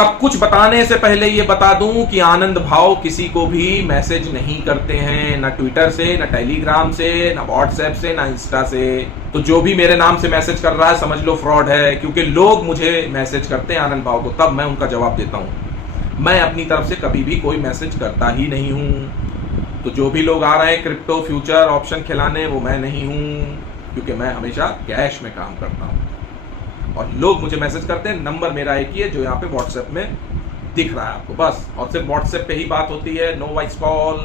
सब कुछ बताने से पहले ये बता दूं कि आनंद भाव किसी को भी मैसेज नहीं करते हैं, ना ट्विटर से, ना टेलीग्राम से, ना व्हाट्सएप से, ना इंस्टा से। तो जो भी मेरे नाम से मैसेज कर रहा है समझ लो फ्रॉड है, क्योंकि लोग मुझे मैसेज करते हैं आनंद भाव को, तब मैं उनका जवाब देता हूं। मैं अपनी तरफ से कभी भी कोई मैसेज करता ही नहीं हूं। तो जो भी लोग आ रहे हैं क्रिप्टो फ्यूचर ऑप्शन खिलाने, वो मैं नहीं हूं, क्योंकि मैं हमेशा कैश में काम करता हूं। और लोग मुझे मैसेज करते हैं, नंबर मेरा एक ही है जो यहाँ पे व्हाट्सएप में दिख रहा है आपको, बस। और सिर्फ व्हाट्सएप पे ही बात होती है, नो वॉइस कॉल।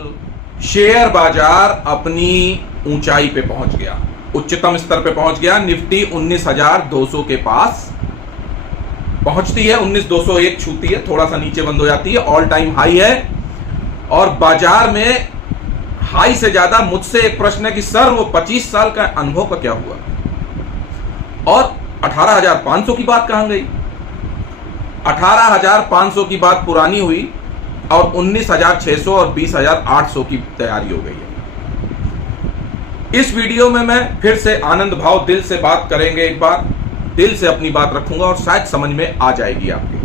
शेयर बाजार अपनी ऊंचाई पे पहुंच गया, उच्चतम स्तर पे पहुंच गया। निफ्टी 19,200 के पास पहुंचती है, 19,201 छूती है, थोड़ा सा नीचे बंद हो जाती है, ऑल टाइम हाई है। और बाजार में हाई से ज्यादा मुझसे एक प्रश्न है कि सर वो 25 साल का अनुभव का क्या हुआ, और 18,500 की बात कहां गई? 18,500 की बात पुरानी हुई और 19,600 और 20,800 की तैयारी हो गई है। इस वीडियो में मैं फिर से आनंद भाव दिल से बात करेंगे, एक बार दिल से अपनी बात रखूंगा और शायद समझ में आ जाएगी आपके।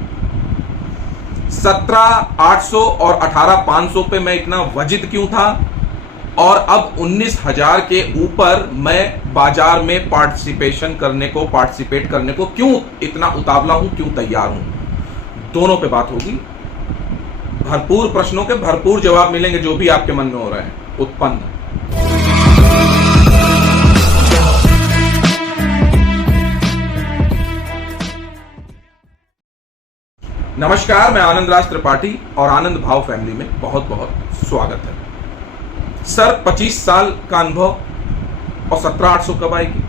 17,800 और 18,500 पे मैं इतना वजिद क्यों था, और अब 19,000 के ऊपर मैं बाजार में पार्टिसिपेट करने को क्यों इतना उतावला हूं, क्यों तैयार हूं, दोनों पे बात होगी। भरपूर प्रश्नों के भरपूर जवाब मिलेंगे, जो भी आपके मन में हो रहे हैं उत्पन्न। नमस्कार, मैं आनंद राज त्रिपाठी और आनंद भाव फैमिली में बहुत बहुत स्वागत है। सर 25 साल का अनुभव और 17,800 कब आएगी?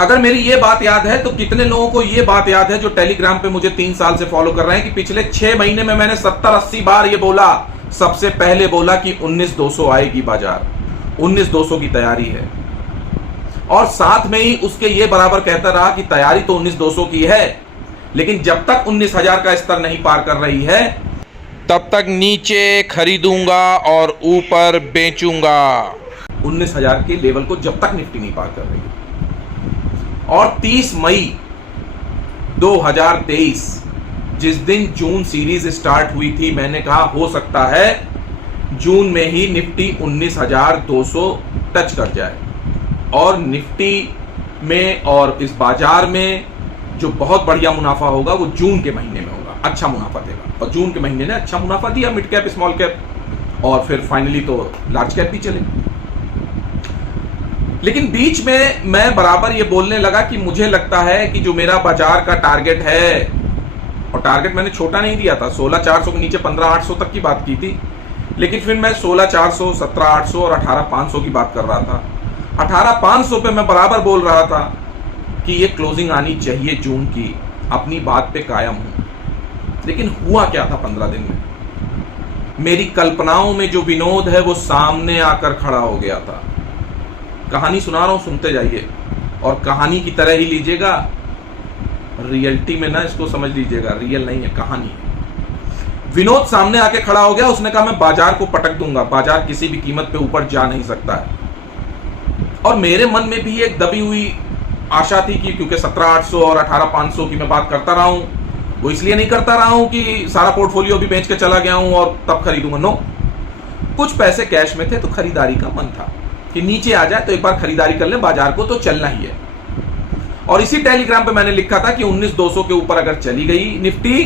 अगर मेरी ये बात याद है तो कितने लोगों को ये बात याद है जो टेलीग्राम पे मुझे 3 साल से फॉलो कर रहे हैं कि पिछले 6 महीने में मैंने 70-80 बार ये बोला, सबसे पहले बोला कि 19,200 आएगी बाजार, 19,200 की तैयारी है, और साथ में ही उसके ये बराबर कहता रहा कि तैयारी तो 19,200 की है, लेकिन जब तक 19,000 का स्तर नहीं पार कर रही है तब तक नीचे खरीदूंगा और ऊपर बेचूंगा। 19,000 के लेवल को जब तक निफ्टी नहीं पार कर रही है। और 30 मई 2023 जिस दिन जून सीरीज स्टार्ट हुई थी, मैंने कहा हो सकता है जून में ही निफ्टी 19,200 टच कर जाए, और निफ्टी में और इस बाजार में जो बहुत बढ़िया मुनाफा होगा वो जून के महीने में होगा, अच्छा मुनाफा देगा। और जून के महीने ने अच्छा मुनाफा दिया, मिड कैप स्मॉल कैप, और फिर फाइनली तो लार्ज कैप भी चले। लेकिन बीच में मैं बराबर ये बोलने लगा कि मुझे लगता है कि जो मेरा बाजार का टारगेट है, और टारगेट मैंने छोटा नहीं दिया था, 16,400 के नीचे 15,800 तक की बात की थी, लेकिन फिर मैं 16,400, 17,800 और 18,500 की बात कर रहा था। 18,500 पे मैं बराबर बोल रहा था कि ये क्लोजिंग आनी चाहिए जून की, अपनी बात पे कायम हूं। लेकिन हुआ क्या था 15 दिन में? मेरी कल्पनाओं में जो विनोद है वो सामने आकर खड़ा हो गया था। कहानी सुना रहा हूं, सुनते जाइए, और कहानी की तरह ही लीजिएगा, रियलिटी में ना इसको समझ लीजिएगा, रियल नहीं है, कहानी है। विनोद सामने आके खड़ा हो गया, उसने कहा मैं बाजार को पटक दूंगा, बाजार किसी भी कीमत पे ऊपर जा नहीं सकता है। और मेरे मन में भी एक दबी हुई आशा थी कि क्योंकि 17,800 और 18,500 की मैं बात करता रहा हूं, वो इसलिए नहीं करता रहा हूं कि सारा पोर्टफोलियो भी बेच के चला गया हूं और तब खरीदूंगा, नो। कुछ पैसे कैश में थे तो खरीदारी का मन था कि नीचे आ जाए तो एक बार खरीदारी कर ले, बाजार को तो चलना ही है। और इसी टेलीग्राम पे मैंने लिखा था कि 19,200 के ऊपर अगर चली गई निफ्टी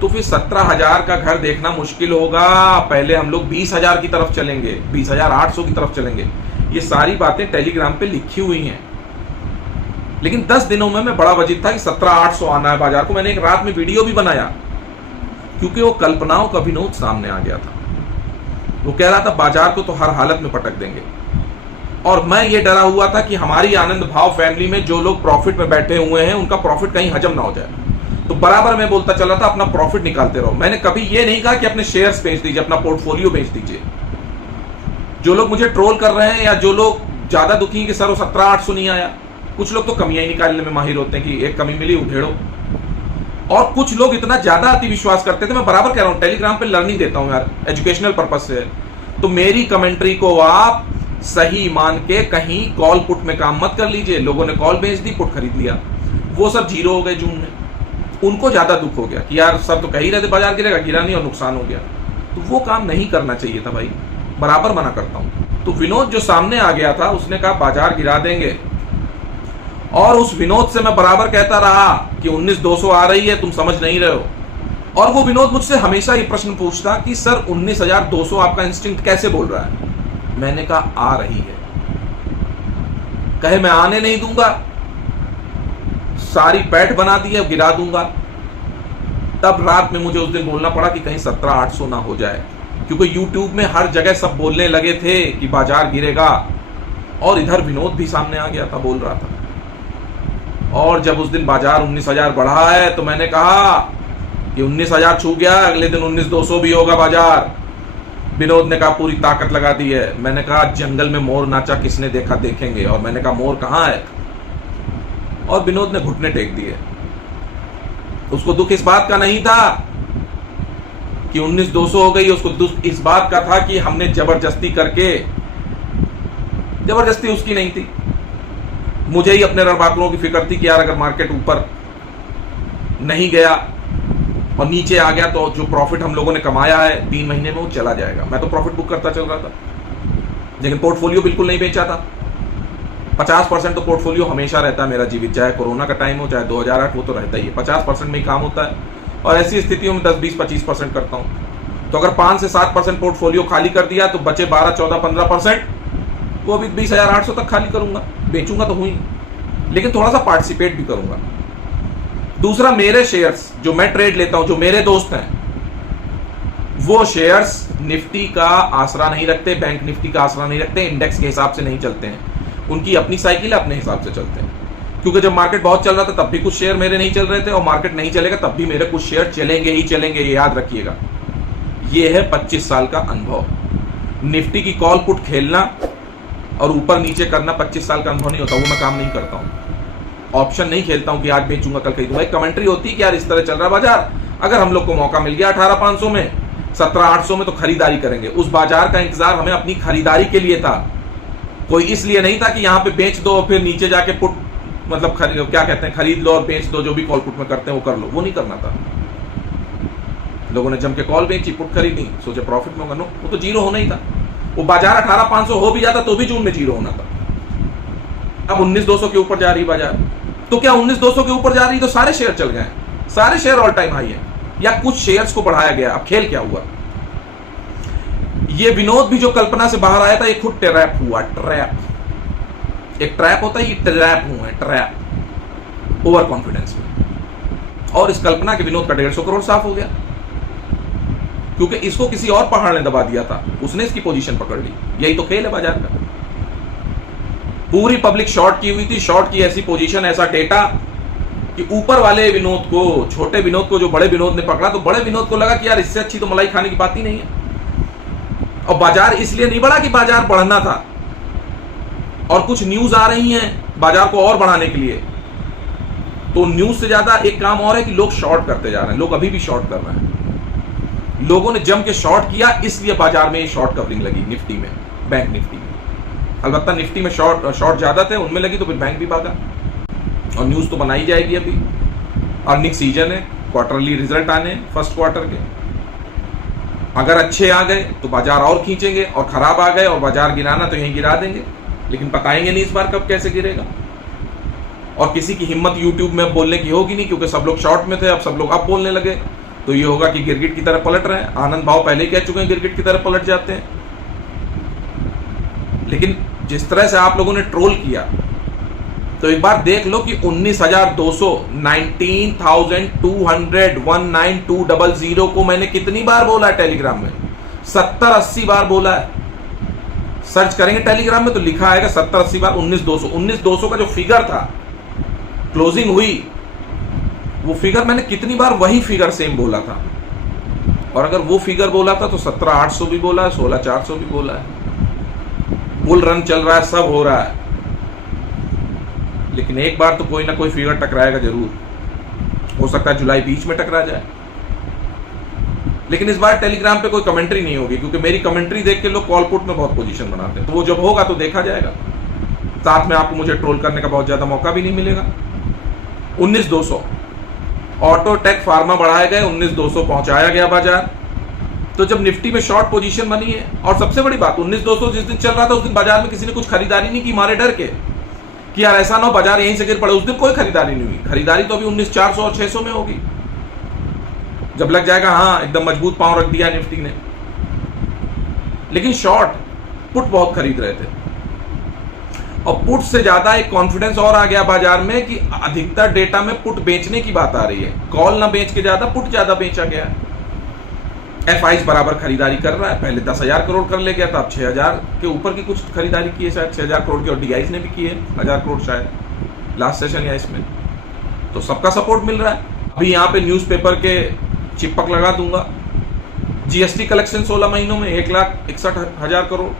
तो फिर 17,000 का घर देखना मुश्किल होगा, पहले हम लोग 20,000 की तरफ चलेंगे, 20,800 की तरफ चलेंगे। ये सारी बातें टेलीग्राम पे लिखी हुई हैं। लेकिन 10 दिनों में मैं बड़ा वजिद था कि 17,800 आना है बाजार को। मैंने एक रात में वीडियो भी बनाया, क्योंकि वो कल्पनाओं का विनोद सामने आ गया था। वो कह रहा था बाजार को तो हर हालत में पटक देंगे, और मैं ये डरा हुआ था कि हमारी आनंद भाव फैमिली में जो लोग प्रॉफिट में बैठे हुए हैं उनका प्रॉफिट कहीं हजम ना हो जाए। तो बराबर मैं बोलता चला था अपना प्रॉफिट निकालते रहो। मैंने कभी ये नहीं कहा कि अपने शेयर्स बेच दीजिए, अपना पोर्टफोलियो बेच दीजिए। जो लोग मुझे ट्रोल कर रहे हैं या जो लोग ज्यादा दुखी हैं कि सर वो 17,800 नहीं आया, कुछ लोग तो कमियां ही निकालने में माहिर होते हैं कि एक कमी मिली उधेड़ो, और कुछ लोग इतना ज्यादा अति विश्वास करते थे। मैं बराबर कह रहा हूं, टेलीग्राम पे लर्निंग देता हूं यार, एजुकेशनल पर्पज से। तो मेरी कमेंट्री को आप सही मान के कहीं कॉल पुट में काम मत कर लीजिए। लोगों ने कॉल बेच दी, पुट खरीद लिया, वो सब जीरो हो गए जून में। उनको ज्यादा दुख हो गया कि यार सर तो कह ही रहे थे बाजार गिरेगा, गिरा नहीं और नुकसान हो गया। तो वो काम नहीं करना चाहिए था भाई, बराबर मना करता हूं। तो विनोद जो सामने आ गया था उसने कहा बाजार गिरा देंगे, और उस विनोद से मैं बराबर कहता रहा कि 19,200 आ रही है, तुम समझ नहीं रहे हो। और वो विनोद मुझसे हमेशा ये प्रश्न पूछता कि सर 19,200 आपका इंस्टिंक्ट कैसे बोल रहा है। मैंने कहा आ रही है, कहे मैं आने नहीं दूंगा, सारी पैठ बना दी है, गिरा दूंगा। तब रात में मुझे उस दिन बोलना पड़ा कि कहीं 17,800 ना हो जाए, क्योंकि YouTube में हर जगह सब बोलने लगे थे कि बाजार गिरेगा, और इधर विनोद भी सामने आ गया था, बोल रहा था। और जब उस दिन बाजार 19,000 बढ़ा है तो मैंने कहा कि 19,000 छू गया, अगले दिन 19,200 भी होगा बाजार। विनोद ने कहा पूरी ताकत लगा दी है। मैंने कहा जंगल में मोर नाचा किसने देखा, देखेंगे। और मैंने कहा मोर कहां है, और विनोद ने घुटने टेक दिए। उसको दुख इस बात का नहीं था कि 19,200 हो गई, उसको दुख इस बात का था कि हमने जबरदस्ती करके, जबरदस्ती उसकी नहीं थी, मुझे ही अपने रणबांकुरों की फिक्र थी कि यार अगर मार्केट ऊपर नहीं गया और नीचे आ गया तो जो प्रॉफिट हम लोगों ने कमाया है 3 महीने में वो चला जाएगा। मैं तो प्रॉफिट बुक करता चल रहा था, लेकिन पोर्टफोलियो बिल्कुल नहीं बेचा था। 50% तो पोर्टफोलियो हमेशा रहता है मेरा जीवित, चाहे कोरोना का टाइम हो चाहे 2008, वो तो रहता ही है। 50% में ही काम होता है, और ऐसी स्थितियों में 10, 20, 25% करता हूं। तो अगर 5 से 7% पोर्टफोलियो खाली कर दिया तो बचे 12, 14, 15%, वो भी 20,800 तक खाली करूंगा। बेचूंगा तो हुई, लेकिन थोड़ा सा पार्टिसिपेट भी करूंगा। दूसरा, मेरे शेयर्स जो मैं ट्रेड लेता हूं, जो मेरे दोस्त हैं, वो शेयर्स निफ्टी का आसरा नहीं रखते, बैंक निफ्टी का आसरा नहीं रखते, इंडेक्स के हिसाब से नहीं चलते हैं। उनकी अपनी साइकिल है, अपने हिसाब से चलते हैं। क्योंकि जब मार्केट बहुत चल रहा था तब भी कुछ शेयर मेरे नहीं चल रहे थे, और मार्केट नहीं चलेगा तब भी मेरे कुछ शेयर चलेंगे ही चलेंगे, ये याद रखिएगा। ये है 25 साल का अनुभव। निफ्टी की कॉल पुट खेलना और ऊपर नीचे करना 25 साल का अनुभव नहीं होता, वो मैं काम नहीं करता हूं। ऑप्शन नहीं खेलता हूं कि आज बेचूंगा कल खरीदूंगा। एक कमेंट्री होती है कि यार इस तरह चल रहा बाजार, अगर हम लोग को मौका मिल गया 18,500 में, 17,800 में, तो खरीदारी करेंगे। उस बाजार का इंतजार हमें अपनी खरीदारी के लिए था, कोई इसलिए नहीं था कि यहां पे बेच दो और फिर नीचे जाके पुट, मतलब क्या कहते हैं, खरीद लो और बेच दो, जो भी कॉल पुट में करते हैं वो कर लो। वो नहीं करना था। लोगों ने जम के कॉल बेची, पुट खरीदी, सोचे प्रॉफिट में होगा। नो, वो तो जीरो होना ही था। वो बाजार 18,500 हो भी जाता तो भी जून में जीरो होना था। अब 19,200 के ऊपर जा रही बाजार, तो क्या 19,200 के ऊपर जा रही तो सारे शेयर चल गए, सारे शेयर ऑल टाइम हाई है, या कुछ शेयर्स को बढ़ाया गया। अब खेल क्या हुआ, ये विनोद भी जो कल्पना से बाहर आया था, ये खुद ट्रैप हुआ। ट्रैप, एक ट्रैप होता है, ये ट्रैप हुआ है, ट्रैप ओवर कॉन्फिडेंस में। और इस कल्पना के विनोद का 150 करोड़ साफ हो गया, क्योंकि इसको किसी और पहाड़ ने दबा दिया था, उसने इसकी पोजीशन पकड़ ली। यही तो खेल है बाजार का। पूरी पब्लिक शॉर्ट की हुई थी, शॉर्ट की ऐसी पोजीशन, ऐसा डेटा कि ऊपर वाले विनोद को, छोटे विनोद को जो बड़े विनोद ने पकड़ा, तो बड़े विनोद को लगा कि यार इससे अच्छी तो मलाई खाने की बात ही नहीं है। और बाजार इसलिए नहीं बढ़ा कि बाजार बढ़ना था, और कुछ न्यूज आ रही हैं बाजार को और बढ़ाने के लिए। तो न्यूज से ज्यादा एक काम और है कि लोग शॉर्ट करते जा रहे हैं, लोग अभी भी शॉर्ट कर रहे हैं। लोगों ने जम के शॉर्ट किया, इसलिए बाजार में शॉर्ट कवरिंग लगी, निफ्टी में, बैंक निफ्टी में। अलबत्ता निफ्टी में शॉर्ट ज्यादा थे, उनमें लगी तो फिर बैंक भी भागा। और न्यूज तो बनाई जाएगी अभी, अर्निंग सीजन है, क्वार्टरली रिजल्ट आने फर्स्ट क्वार्टर के। अगर अच्छे आ गए तो बाजार और खींचेंगे, और खराब आ गए और बाजार गिराना तो यहीं गिरा देंगे, लेकिन बताएंगे नहीं इस बार कब कैसे गिरेगा। और किसी की हिम्मत यूट्यूब में बोलने की होगी नहीं, क्योंकि सब लोग शॉर्ट में थे, अब सब लोग अब बोलने लगे, तो ये होगा कि गिरगिट की तरह पलट रहे हैं। आनंद भाव पहले ही कह चुके हैं गिरगिट की तरह पलट जाते हैं। लेकिन जिस तरह से आप लोगों ने ट्रोल किया, तो एक बार देख लो कि 19,200, 19,200, 19200 को मैंने कितनी बार बोला है टेलीग्राम में, 70-80 बार बोला है। सर्च करेंगे टेलीग्राम में तो लिखा आएगा 70-80 बार 19,200। 19,200 का जो फिगर था, क्लोजिंग हुई, वो फिगर मैंने कितनी बार वही फिगर सेम बोला था। और अगर वो फिगर बोला था तो 17,800 भी बोला है, 16,400 भी बोला है। बुल रन चल रहा है, सब हो रहा है, लेकिन एक बार तो कोई ना कोई फिगर टकराएगा जरूर। हो सकता है जुलाई बीच में टकरा जाए, लेकिन इस बार टेलीग्राम पे कोई कमेंट्री नहीं होगी, क्योंकि मेरी कमेंट्री देख के लोग कॉल पुट में बहुत पोजीशन बनाते हैं। तो वो जब होगा तो देखा जाएगा, साथ में आपको मुझे ट्रोल करने का बहुत ज्यादा मौका भी नहीं मिलेगा। 19,200 ऑटो टेक फार्मा बढ़ाए गए, 19,200 पहुंचाया गया बाजार। तो जब निफ्टी में शॉर्ट पोजीशन बनी है, और सबसे बड़ी बात 19,200 जिस दिन चल रहा था उस दिन बाजार में किसी ने कुछ खरीदारी नहीं की, मारे डर के कि यार ऐसा ना हो बाजार यहीं से गिर पड़े। उस दिन कोई खरीदारी नहीं हुई। खरीदारी तो अभी 19,400 और 600 में होगी, जब लग जाएगा हाँ एकदम मजबूत पांव रख दिया निफ्टी ने। लेकिन शॉर्ट पुट बहुत खरीद रहे थे, और पुट से ज्यादा एक कॉन्फिडेंस और आ गया बाजार में कि अधिकतर डेटा में पुट बेचने की बात आ रही है। कॉल ना बेच के ज्यादा पुट ज्यादा बेचा गया। एफआईज बराबर खरीदारी कर रहा है। पहले 10,000 करोड़ कर ले गया था, अब 6,000 के ऊपर की कुछ खरीदारी की है शायद, 6,000 करोड़ की, और डीआईज ने भी की है 1,000 करोड़ शायद लास्ट सेशन या इसमें। तो सबका सपोर्ट मिल रहा है। अभी यहाँ पे न्यूज़पेपर के चिपक लगा दूंगा। जीएसटी कलेक्शन 16 महीनों में 1,61,000 करोड़।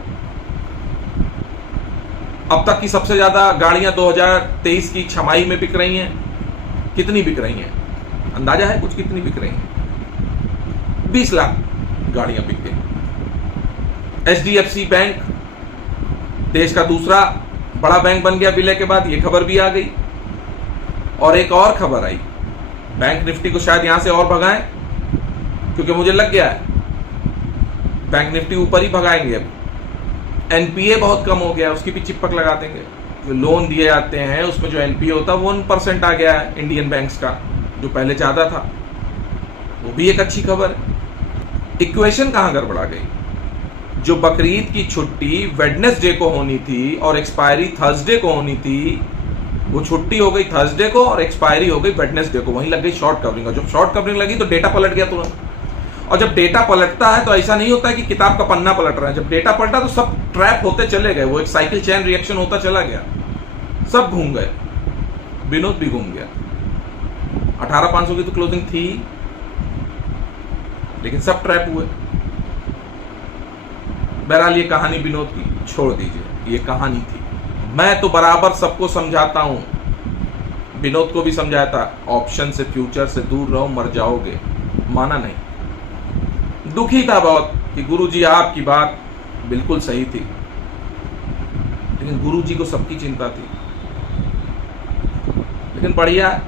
अब तक की सबसे ज्यादा गाड़ियां 2023 की छमाही में बिक रही हैं। कितनी बिक रही हैं अंदाजा है कुछ, कितनी बिक रही हैं? 20 लाख गाड़ियां बिक गई। एचडीएफसी बैंक देश का दूसरा बड़ा बैंक बन गया विलय के बाद, यह खबर भी आ गई। और एक और खबर आई, बैंक निफ्टी को शायद यहां से और भगाएं, क्योंकि मुझे लग गया है बैंक निफ्टी ऊपर ही भगाएंगे। अब एनपीए बहुत कम हो गया, उसकी भी चिपक लगा देंगे। जो लोन दिए जाते हैं उसमें जो एनपीए होता है 1% आ गया है इंडियन बैंक्स का, जो पहले ज्यादा था। वो भी एक अच्छी खबर है। इक्वेशन कहां गड़बड़ा गई? जो बकरीद की छुट्टी वेडनेसडे को होनी थी और एक्सपायरी थर्सडे को होनी थी, वो छुट्टी हो गई थर्सडे को और एक्सपायरी हो गई वेडनेसडे को। वहीं लग गई शॉर्ट कवरिंग, और जब शॉर्ट कवरिंग लगी तो डेटा पलट गया तुरंत। और जब डेटा पलटता है तो ऐसा नहीं होता है कि किताब का पन्ना पलट रहा है। जब डेटा पलटा तो सब ट्रैप होते चले गए, वो एक साइकिल चेन रिएक्शन होता चला गया, सब घूम गए। विनोद भी घूम गया। 18,500 की तो क्लोजिंग थी, लेकिन सब ट्रैप हुए। बहरहाल ये कहानी विनोद की छोड़ दीजिए, ये कहानी थी। मैं तो बराबर सबको समझाता हूं, विनोद को भी समझाया था, ऑप्शन से फ्यूचर से दूर रहो, मर जाओगे। माना नहीं। दुखी था बहुत कि गुरुजी आपकी बात बिल्कुल सही थी, लेकिन गुरुजी को सबकी चिंता थी। लेकिन बढ़िया है,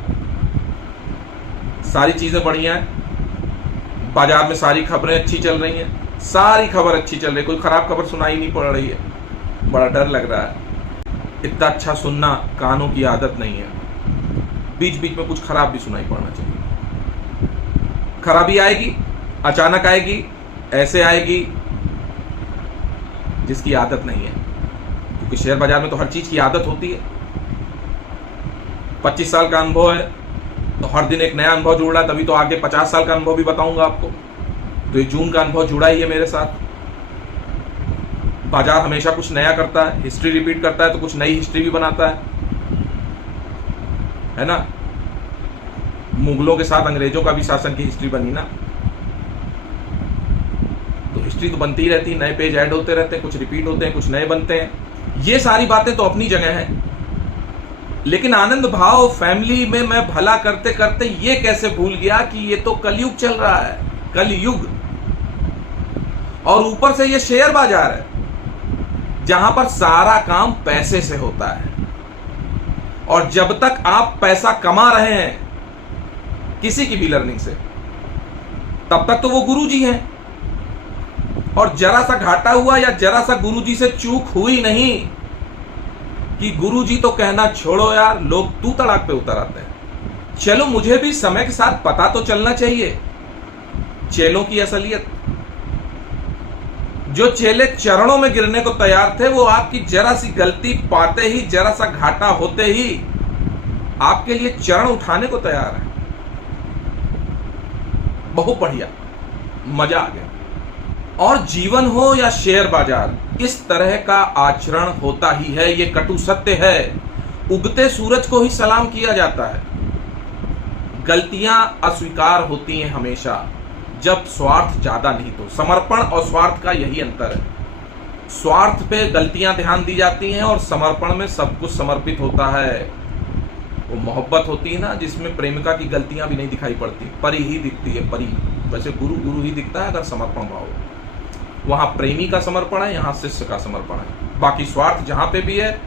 सारी चीजें बढ़िया है। बाजार में सारी खबरें अच्छी चल रही हैं, सारी खबर अच्छी चल रही है, कोई खराब खबर सुनाई नहीं पड़ रही है। बड़ा डर लग रहा है। इतना अच्छा सुनना कानों की आदत नहीं है, बीच बीच में कुछ खराब भी सुनाई पड़ना चाहिए। खराबी आएगी, अचानक आएगी, ऐसे आएगी जिसकी आदत नहीं है, क्योंकि शेयर बाजार में तो हर चीज की आदत होती है। 25 साल का अनुभव है तो हर दिन एक नया अनुभव जुड़ रहा है, तभी तो आगे 50 साल का अनुभव भी बताऊंगा आपको। तो ये जून का अनुभव जुड़ा ही है मेरे साथ। बाजार हमेशा कुछ नया करता है, हिस्ट्री रिपीट करता है, तो कुछ नई हिस्ट्री भी बनाता है ना। मुगलों के साथ अंग्रेजों का भी शासन की हिस्ट्री बनी ना, तो हिस्ट्री तो बनती ही रहती है, नए पेज ऐड होते रहते हैं, कुछ रिपीट होते हैं, कुछ नए बनते हैं। ये सारी बातें तो अपनी जगह हैं, लेकिन आनंद भाव फैमिली में मैं भला करते करते ये कैसे भूल गया कि ये तो कलयुग चल रहा है, कलयुग। और ऊपर से ये शेयर बाजार है जहां पर सारा काम पैसे से होता है, और जब तक आप पैसा कमा रहे हैं किसी की भी लर्निंग से, तब तक तो वो गुरुजी हैं। और जरा सा घाटा हुआ या जरा सा गुरुजी से चूक हुई नहीं कि गुरुजी तो कहना छोड़ो यार, लोग तू तड़ाक पे उतर आते हैं। चलो मुझे भी समय के साथ पता तो चलना चाहिए चेलों की असलियत। जो चेले चरणों में गिरने को तैयार थे, वो आपकी जरा सी गलती पाते ही, जरा सा घाटा होते ही आपके लिए चरण उठाने को तैयार है। बहुत बढ़िया, मजा आ गया। और जीवन हो या शेयर बाजार, इस तरह का आचरण होता ही है, ये कटु सत्य है। उगते सूरज को ही सलाम किया जाता है। गलतियां अस्वीकार होती हैं हमेशा, जब स्वार्थ ज्यादा नहीं तो। समर्पण और स्वार्थ का यही अंतर है। स्वार्थ पे गलतियां ध्यान दी जाती हैं और समर्पण में सब कुछ समर्पित होता है। वो मोहब्बत होती है ना, जिसमें प्रेमिका की गलतियां भी नहीं दिखाई पड़ती, परी ही दिखती है, परी। वैसे गुरु गुरु ही दिखता है अगर समर्पण भाव हो। वहां प्रेमी का समर्पण है, यहां शिष्य का समर्पण है। बाकी स्वार्थ जहां पे भी है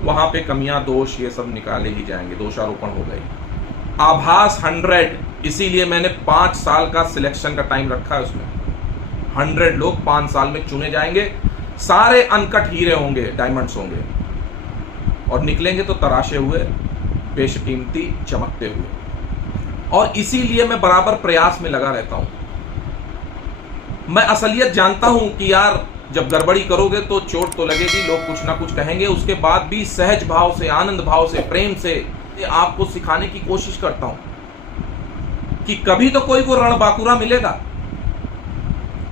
वहां पे कमियां, दोष, ये सब निकाले ही जाएंगे, दोषारोपण हो गई। आभास 100, इसीलिए मैंने 5 साल का सिलेक्शन का टाइम रखा है उसमें। 100 लोग 5 साल में चुने जाएंगे, सारे अनकट हीरे होंगे, डायमंड्स होंगे, और निकलेंगे तो तराशे हुए, बेशकीमती, चमकते हुए। और इसीलिए मैं बराबर प्रयास में लगा रहता हूं। मैं असलियत जानता हूं कि यार जब गड़बड़ी करोगे तो चोट तो लगेगी, लोग कुछ ना कुछ कहेंगे, उसके बाद भी सहज भाव से, आनंद भाव से, प्रेम से आपको सिखाने की कोशिश करता हूं कि कभी तो कोई वो रणबांकुरा मिलेगा,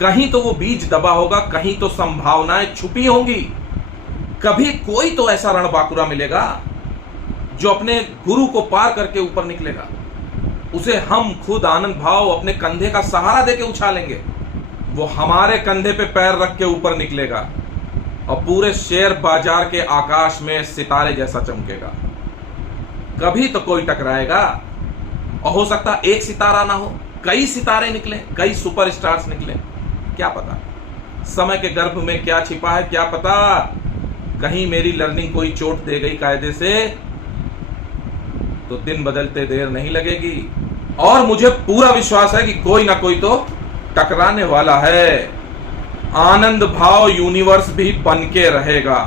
कहीं तो वो बीज दबा होगा, कहीं तो संभावनाएं छुपी होंगी, कभी कोई तो ऐसा रणबांकुरा मिलेगा जो अपने गुरु को पार करके ऊपर निकलेगा। उसे हम खुद आनंद भाव अपने कंधे का सहारा देके उछालेंगे, वो हमारे कंधे पे पैर रख के ऊपर निकलेगा और पूरे शेयर बाजार के आकाश में सितारे जैसा चमकेगा। कभी तो कोई टकराएगा, और हो सकता एक सितारा ना हो, कई सितारे निकले, कई सुपरस्टार्स निकले, क्या पता समय के गर्भ में क्या छिपा है, क्या पता कहीं मेरी लर्निंग कोई चोट दे गई कायदे से तो दिन बदलते देर नहीं लगेगी। और मुझे पूरा विश्वास है कि कोई ना कोई तो टकराने वाला है। आनंद भाव यूनिवर्स भी बनके रहेगा,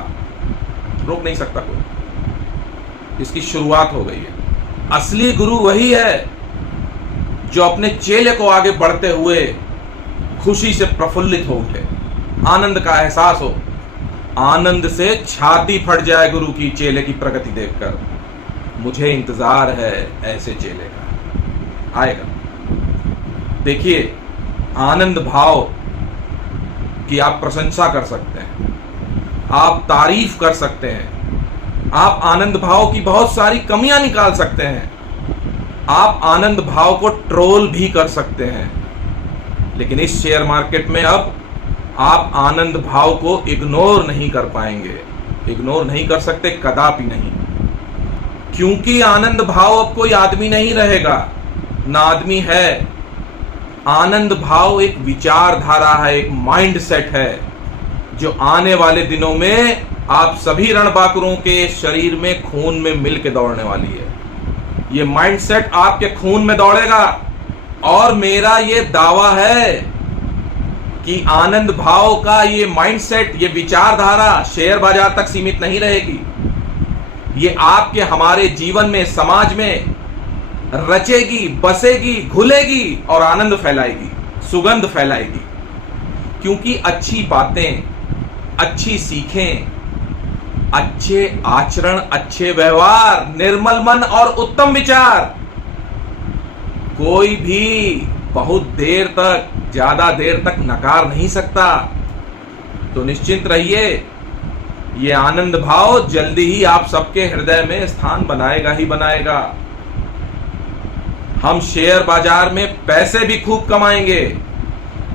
रोक नहीं सकता कोई, इसकी शुरुआत हो गई है। असली गुरु वही है जो अपने चेले को आगे बढ़ते हुए खुशी से प्रफुल्लित हो उठे, आनंद का एहसास हो, आनंद से छाती फट जाए गुरु की चेले की प्रगति देखकर। मुझे इंतजार है ऐसे चेले का, आएगा। देखिए, आनंद भाव की आप प्रशंसा कर सकते हैं, आप तारीफ कर सकते हैं, आप आनंद भाव की बहुत सारी कमियां निकाल सकते हैं, आप आनंद भाव को ट्रोल भी कर सकते हैं, लेकिन इस शेयर मार्केट में अब आप आनंद भाव को इग्नोर नहीं कर पाएंगे, इग्नोर नहीं कर सकते, कदापि नहीं। क्योंकि आनंद भाव अब कोई आदमी नहीं रहेगा, ना आदमी है। आनंद भाव एक विचारधारा है, एक माइंड सेट है, जो आने वाले दिनों में आप सभी रणबांकुरों के शरीर में, खून में मिल के दौड़ने वाली है। ये माइंड सेट आपके खून में दौड़ेगा, और मेरा ये दावा है कि आनंद भाव का ये माइंड सेट, ये विचारधारा शेयर बाजार तक सीमित नहीं रहेगी। ये आपके, हमारे जीवन में, समाज में रचेगी, बसेगी, घुलेगी और आनंद फैलाएगी, सुगंध फैलाएगी। क्योंकि अच्छी बातें, अच्छी सीखें, अच्छे आचरण, अच्छे व्यवहार, निर्मल मन और उत्तम विचार कोई भी बहुत देर तक, ज्यादा देर तक नकार नहीं सकता। तो निश्चिंत रहिए, ये आनंद भाव जल्दी ही आप सबके हृदय में स्थान बनाएगा ही बनाएगा। हम शेयर बाजार में पैसे भी खूब कमाएंगे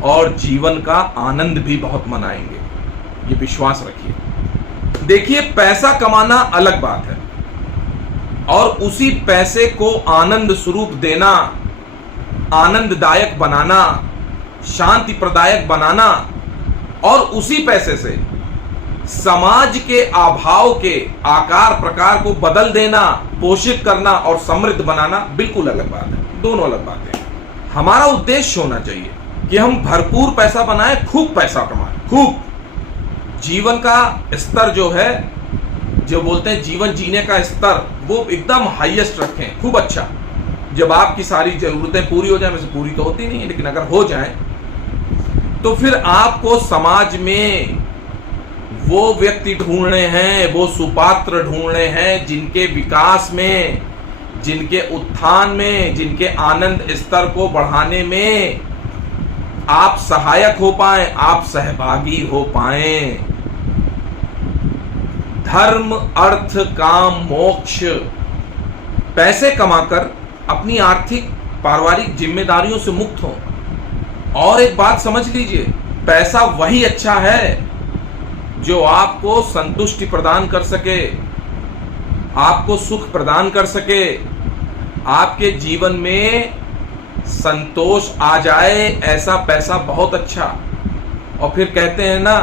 और जीवन का आनंद भी बहुत मनाएंगे, ये विश्वास रखिए। देखिए, पैसा कमाना अलग बात है, और उसी पैसे को आनंद स्वरूप देना, आनंददायक बनाना, शांति प्रदायक बनाना, और उसी पैसे से समाज के अभाव के आकार प्रकार को बदल देना, पोषित करना और समृद्ध बनाना बिल्कुल अलग बात है, दोनों अलग बातें हैं। हमारा उद्देश्य होना चाहिए कि हम भरपूर पैसा बनाएं, खूब पैसा कमाएं, खूब जीवन का स्तर जो है, जो बोलते हैं जीवन जीने का स्तर, वो एकदम हाईएस्ट रखें, खूब अच्छा। जब आपकी सारी जरूरतें पूरी हो जाए, वैसे पूरी तो होती नहीं है, लेकिन अगर हो जाए तो फिर आपको समाज में वो व्यक्ति ढूंढने हैं, वो सुपात्र ढूंढने हैं जिनके विकास में, जिनके उत्थान में, जिनके आनंद स्तर को बढ़ाने में आप सहायक हो पाएं, आप सहभागी हो पाएं। धर्म, अर्थ, काम, मोक्ष, पैसे कमाकर अपनी आर्थिक पारिवारिक जिम्मेदारियों से मुक्त हो। और एक बात समझ लीजिए, पैसा वही अच्छा है जो आपको संतुष्टि प्रदान कर सके, आपको सुख प्रदान कर सके, आपके जीवन में संतोष आ जाए, ऐसा पैसा बहुत अच्छा। और फिर कहते हैं ना,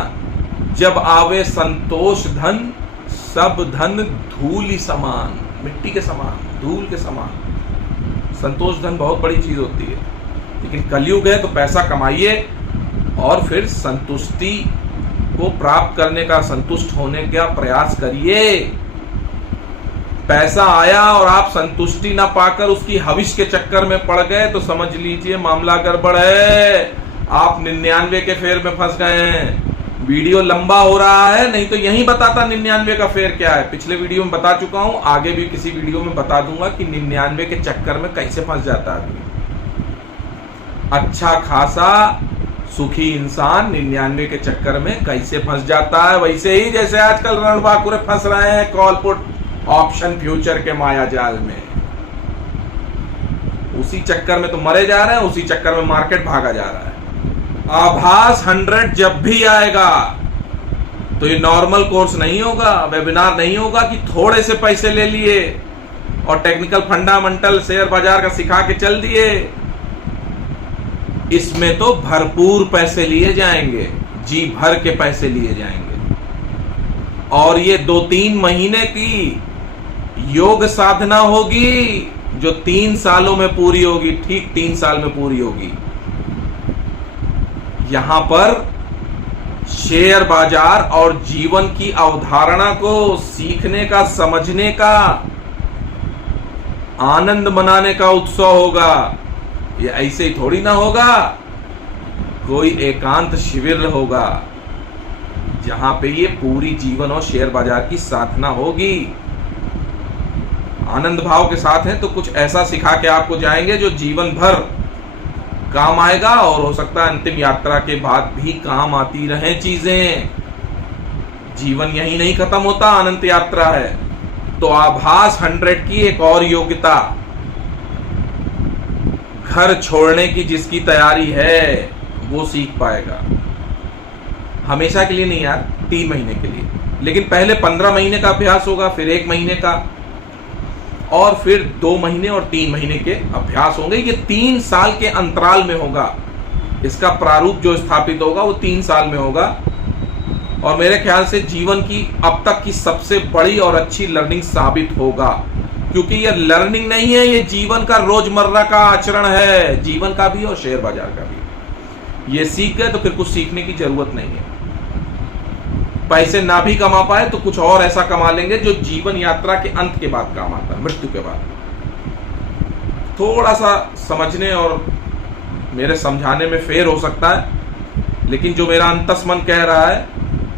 जब आवे संतोष धन, सब धन धूल ही समान, मिट्टी के समान, धूल के समान। संतोष धन बहुत बड़ी चीज होती है, लेकिन कलयुग है तो पैसा कमाइए और फिर संतुष्टि को प्राप्त करने का, संतुष्ट होने का प्रयास करिए। पैसा आया और आप संतुष्टि ना पाकर उसकी हविष के चक्कर में पड़ गए तो समझ लीजिए मामला गड़बड़ है, आप 99 के फेर में फंस गए हैं। वीडियो लंबा हो रहा है, नहीं तो यही बताता 99 का फेर क्या है। पिछले वीडियो में बता चुका हूं, आगे भी किसी वीडियो में बता दूंगा कि 99 के चक्कर में कैसे फंस जाता है आदमी। अच्छा खासा सुखी इंसान 99 के चक्कर में कैसे फंस जाता है, वैसे ही जैसे आजकल रणबांकुरे फंस रहे हैं कॉल पुट ऑप्शन फ्यूचर के माया जाल में। उसी चक्कर में तो मरे जा रहे हैं, उसी चक्कर में मार्केट भागा जा रहा है। आभास 100 जब भी आएगा तो ये नॉर्मल कोर्स नहीं होगा, वेबिनार नहीं होगा कि थोड़े से पैसे ले लिए और टेक्निकल फंडामेंटल शेयर बाजार का सिखा के चल दिए। इसमें तो भरपूर पैसे लिए जाएंगे, जी भर के पैसे लिए जाएंगे। और ये 2-3 महीने की योग साधना होगी जो 3 सालों में पूरी होगी, ठीक 3 साल में पूरी होगी। यहां पर शेयर बाजार और जीवन की अवधारणा को सीखने का, समझने का, आनंद मनाने का उत्सव होगा। ये ऐसे ही थोड़ी ना होगा, कोई एकांत शिविर होगा जहां पे ये पूरी जीवन और शेयर बाजार की साधना होगी। आनंद भाव के साथ है तो कुछ ऐसा सिखा के आपको जाएंगे जो जीवन भर काम आएगा और हो सकता है अंतिम यात्रा के बाद भी काम आती रहे चीजें। जीवन यही नहीं खत्म होता, अनंत यात्रा है। तो आभास 100 की एक और योग्यता, घर छोड़ने की जिसकी तैयारी है वो सीख पाएगा। हमेशा के लिए नहीं यार, 3 महीने के लिए, लेकिन पहले 15 महीने का अभ्यास होगा, फिर 1 महीने का, और फिर 2 महीने और 3 महीने के अभ्यास होंगे। ये 3 साल के अंतराल में होगा। इसका प्रारूप जो स्थापित होगा वो 3 साल में होगा। और मेरे ख्याल से जीवन की अब तक की सबसे बड़ी और अच्छी लर्निंग साबित होगा, क्योंकि ये लर्निंग नहीं है, ये जीवन का रोजमर्रा का आचरण है, जीवन का भी और शेयर बाजार का भी। ये सीख गए तो फिर कुछ सीखने की जरूरत नहीं है। पैसे ना भी कमा पाए तो कुछ और ऐसा कमा लेंगे जो जीवन यात्रा के अंत के बाद काम आता है, मृत्यु के बाद। थोड़ा सा समझने और मेरे समझाने में फेर हो सकता है, लेकिन जो मेरा अंतस मन कह रहा है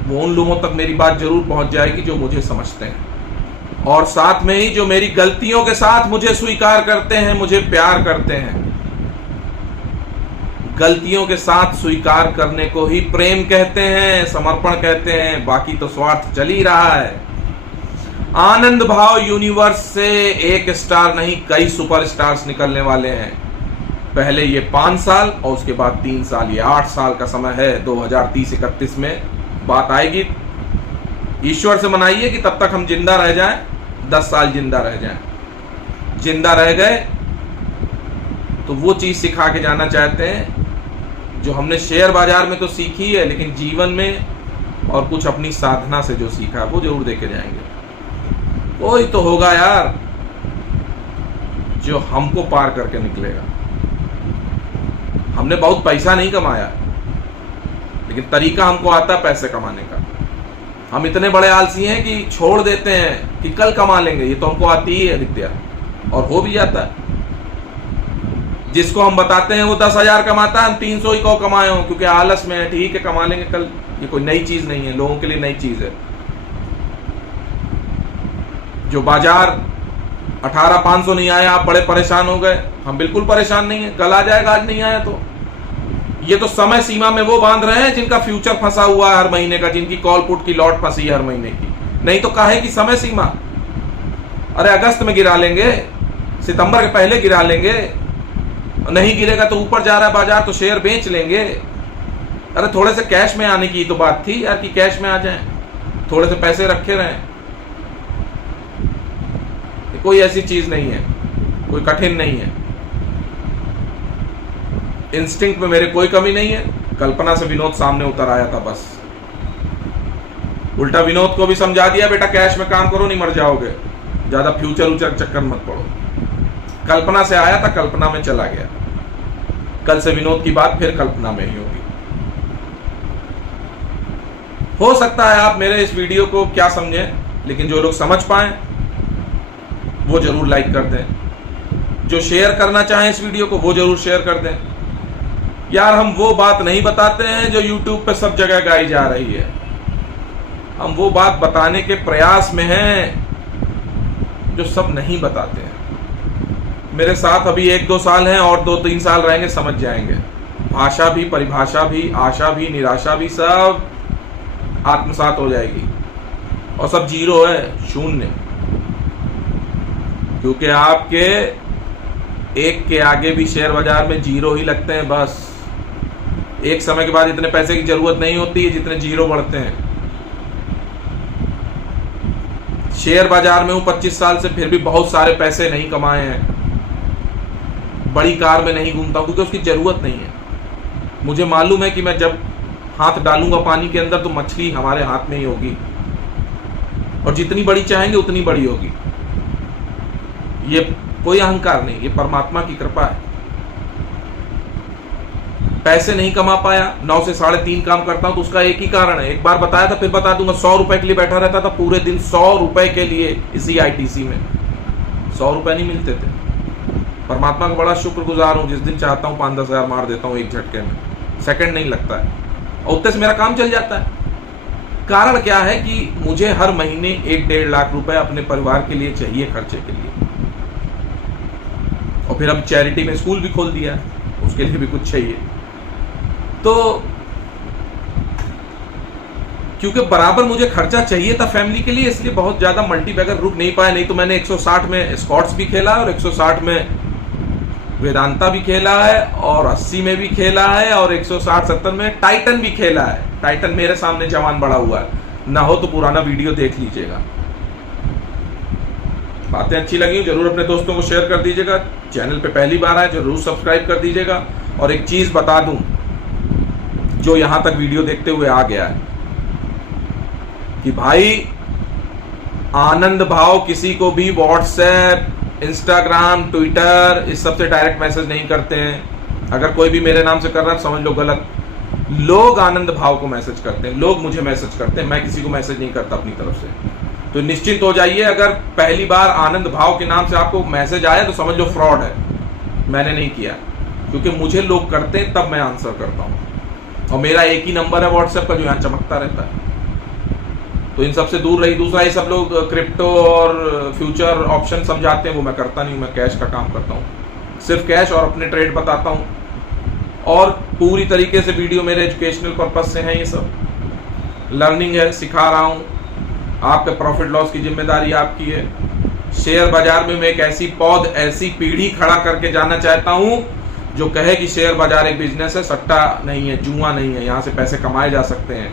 वो उन लोगों तक मेरी बात जरूर पहुंच जाएगी जो मुझे समझते हैं, और साथ में ही जो मेरी गलतियों के साथ मुझे स्वीकार करते हैं, मुझे प्यार करते हैं। गलतियों के साथ स्वीकार करने को ही प्रेम कहते हैं, समर्पण कहते हैं, बाकी तो स्वार्थ चल ही रहा है। आनंद भाव यूनिवर्स से 1 स्टार नहीं, कई सुपर स्टार्स निकलने वाले हैं। पहले ये 5 साल और उसके बाद 3 साल, ये 8 साल का समय है। 2030-31 में बात आएगी। ईश्वर से मनाइए कि तब तक हम जिंदा रह जाएं, 10 साल जिंदा रह जाएं। जिंदा रह गए तो वो चीज सिखा के जाना चाहते हैं जो हमने शेयर बाजार में तो सीखी है, लेकिन जीवन में और कुछ अपनी साधना से जो सीखा वो जरूर देके जाएंगे। कोई तो होगा यार जो हमको पार करके निकलेगा। हमने बहुत पैसा नहीं कमाया, लेकिन तरीका हमको आता है पैसे कमाने का। हम इतने बड़े आलसी हैं कि छोड़ देते हैं कि कल कमा लेंगे, ये तो हमको आती ही है विद्या, और हो भी जाता है। जिसको हम बताते हैं वो 10,000 कमाता है, हम 300 ही को कमाए हो क्योंकि आलस में है। ठीक है, कमा लेंगे कल, ये कोई नई चीज नहीं है, लोगों के लिए नई चीज है। जो बाजार 18,500 नहीं आया, आप बड़े परेशान हो गए, हम बिल्कुल परेशान नहीं है, कल आ जाएगा, आज नहीं आया तो। ये तो समय सीमा में वो बांध रहे हैं जिनका फ्यूचर फंसा हुआ है हर महीने का, जिनकी कॉल पुट की लॉट फंसी है हर महीने की। नहीं तो काहे की समय सीमा। अरे अगस्त में गिरा लेंगे, सितंबर के पहले गिरा लेंगे, नहीं गिरेगा तो ऊपर जा रहा है बाजार तो शेयर बेच लेंगे। अरे थोड़े से कैश में आने की तो बात थी यार कि कैश में आ जाएं, थोड़े से पैसे रखे रहें। कोई ऐसी चीज नहीं है, कोई कठिन नहीं है। इंस्टिंक्ट में मेरे कोई कमी नहीं है, कल्पना से विनोद सामने उतर आया था बस। उल्टा विनोद को भी समझा दिया, बेटा कैश में काम करो, नहीं मर जाओगे, ज्यादा फ्यूचर उचर चक्कर मत पड़ो। कल्पना से आया था, कल्पना में चला गया। कल से विनोद की बात फिर कल्पना में ही होगी। हो सकता है आप मेरे इस वीडियो को क्या समझें, लेकिन जो लोग समझ पाए वो जरूर लाइक कर दें, जो शेयर करना चाहें इस वीडियो को वो जरूर शेयर कर दें। यार हम वो बात नहीं बताते हैं जो YouTube पे सब जगह गाई जा रही है, हम वो बात बताने के प्रयास में हैं जो सब नहीं बताते हैं। मेरे साथ अभी 1-2 साल हैं और 2-3 साल रहेंगे, समझ जाएंगे। भाषा भी, परिभाषा भी, आशा भी, निराशा भी सब आत्मसात हो जाएगी और सब जीरो है, शून्य। क्योंकि आपके एक के आगे भी शेयर बाजार में जीरो ही लगते हैं। बस एक समय के बाद इतने पैसे की जरूरत नहीं होती है जितने जीरो बढ़ते हैं। शेयर बाजार में हूं 25 साल से, फिर भी बहुत सारे पैसे नहीं कमाए हैं। बड़ी कार में नहीं घूमता हूं क्योंकि उसकी जरूरत नहीं है। मुझे मालूम है कि मैं जब हाथ डालूंगा पानी के अंदर तो मछली हमारे हाथ में ही होगी, और जितनी बड़ी चाहेंगे उतनी बड़ी होगी। ये कोई अहंकार नहीं, ये परमात्मा की कृपा है। पैसे नहीं कमा पाया, 9 से 3:30 काम करता हूं तो उसका एक ही कारण है। एक बार बताया था, फिर बता दूंगा। 100 रुपए के लिए बैठा रहता था पूरे दिन, 100 रुपए के लिए इसी ITC में 100 रुपए नहीं मिलते थे। परमात्मा का बड़ा शुक्रगुजार हूं, जिस दिन चाहता हूं 5-10 हजार मार देता हूं एक झटके में, सेकंड नहीं लगता है और उतने से मेरा काम चल जाता है। कारण क्या है कि मुझे हर महीने 1-1.5 लाख रुपए अपने परिवार के लिए चाहिए, खर्चे के लिए। और फिर अब चैरिटी में स्कूल भी खोल दिया है, उसके लिए भी कुछ चाहिए। तो क्योंकि बराबर मुझे खर्चा चाहिए था फैमिली के लिए, इसलिए बहुत ज्यादा मल्टीबैगर रुक नहीं पाया। नहीं तो मैंने 160 में स्कॉट्स भी खेला है और 160 में वेदांता भी खेला है और 80 में भी खेला है और 160-70 में टाइटन भी खेला है। टाइटन मेरे सामने जवान बड़ा हुआ है, ना हो तो पुराना वीडियो देख लीजिएगा। बातें अच्छी लगी जरूर अपने दोस्तों को शेयर कर दीजिएगा। चैनल पे पहली बार आए जरूर सब्सक्राइब कर दीजिएगा। और एक चीज बता दूं, जो यहां तक वीडियो देखते हुए आ गया है, कि भाई आनंद भाव किसी को भी व्हाट्सएप, इंस्टाग्राम, ट्विटर इस सब से डायरेक्ट मैसेज नहीं करते हैं। अगर कोई भी मेरे नाम से कर रहा है समझ लो गलत। लोग आनंद भाव को मैसेज करते हैं, लोग मुझे मैसेज करते हैं, मैं किसी को मैसेज नहीं करता अपनी तरफ से। तो निश्चिंत हो जाइए, अगर पहली बार आनंद भाव के नाम से आपको मैसेज आया तो समझ लो फ्रॉड है, मैंने नहीं किया। क्योंकि मुझे लोग करते हैं तब मैं आंसर करता हूं, और मेरा एक ही नंबर है व्हाट्सएप का जो यहाँ चमकता रहता है। तो इन सबसे दूर रही। दूसरा, ये सब लोग क्रिप्टो और फ्यूचर ऑप्शन समझाते हैं, वो मैं करता नहीं हूँ। मैं कैश का काम करता हूँ, सिर्फ कैश, और अपने ट्रेड बताता हूँ। और पूरी तरीके से वीडियो मेरे एजुकेशनल पर्पज से है, ये सब लर्निंग है, सिखा रहा हूँ। आपके प्रॉफिट लॉस की जिम्मेदारी आपकी है। शेयर बाजार में मैं एक ऐसी पौध, ऐसी पीढ़ी खड़ा करके जाना चाहता हूँ जो कहे कि शेयर बाजार एक बिजनेस है, सट्टा नहीं है, जुआ नहीं है, यहाँ से पैसे कमाए जा सकते हैं।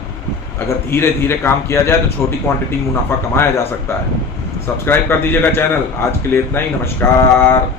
अगर धीरे धीरे काम किया जाए तो छोटी क्वांटिटी मुनाफा कमाया जा सकता है। सब्सक्राइब कर दीजिएगा चैनल। आज के लिए इतना ही, नमस्कार।